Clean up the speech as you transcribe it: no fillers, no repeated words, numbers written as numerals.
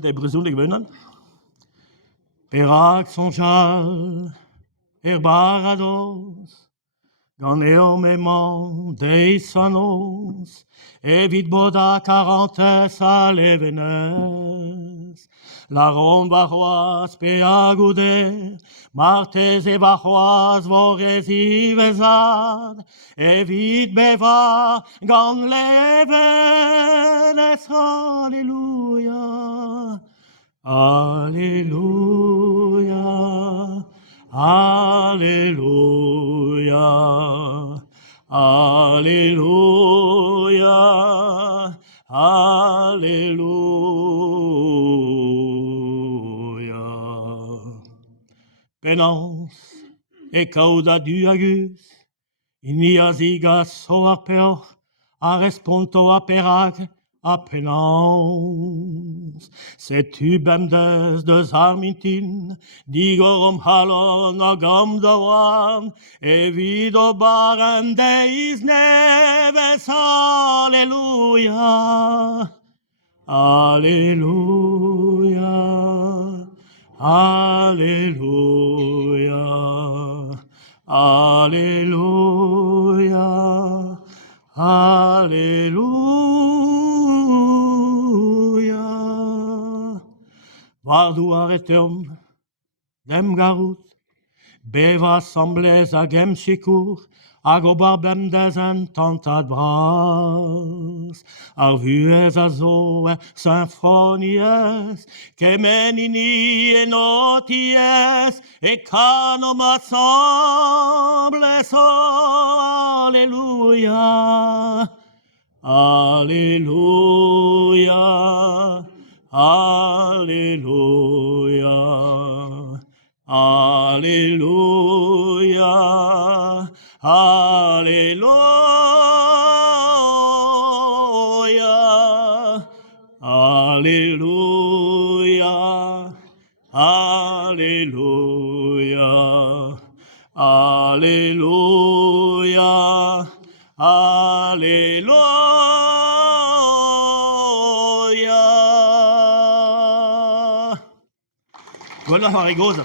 des Brüssel gewinnen. Perak son chal, barados, gan énormément des sanos, evit boda 40 à l'evenes. La ronde barroise peagude, martes et barroise vores y vezad, evit beva gan l'evenes. Alléluia. Alléluia, Alléluia, Alléluia, Alléluia. Penance et cauda duagus, inia zigas soar peor, a responto a perag, a penance. C'est-tu bemdes de zarmintin, digorum halon agam dawan, evido barem deis neves. Alléluia, Alléluia, Alléluia, Alléluia, Alléluia. Vardu areteum, dem garut, beva assemblées agem shikur, agobar bem dezen tantad bras, arvues azoe symphonies, kemenini enoties, et canom assembles. Alléluia, Alléluia, Alléluia, Alléluia, Alléluia, Alléluia, Alléluia, Alléluia, Alléluia. Voilà, Marigosa.